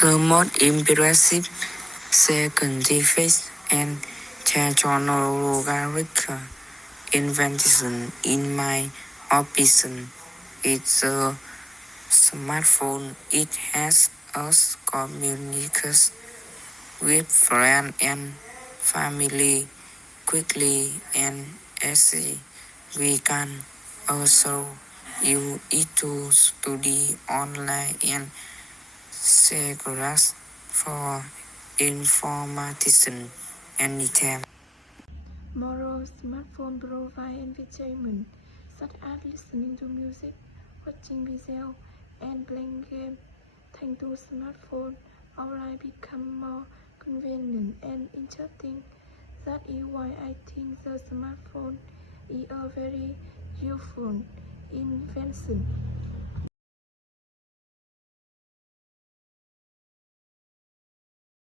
The most impressive scientific and technological invention in my opinion is the smartphone. It has us communicate with friends and family quickly and easily. We can also use it to study online and search for information anytime. Moreover, smartphones provide entertainment such as listening to music, watching videos, and playing games. Thanks to smartphones, our life become more convenient and interesting. That is why I think the smartphone is a very useful invention.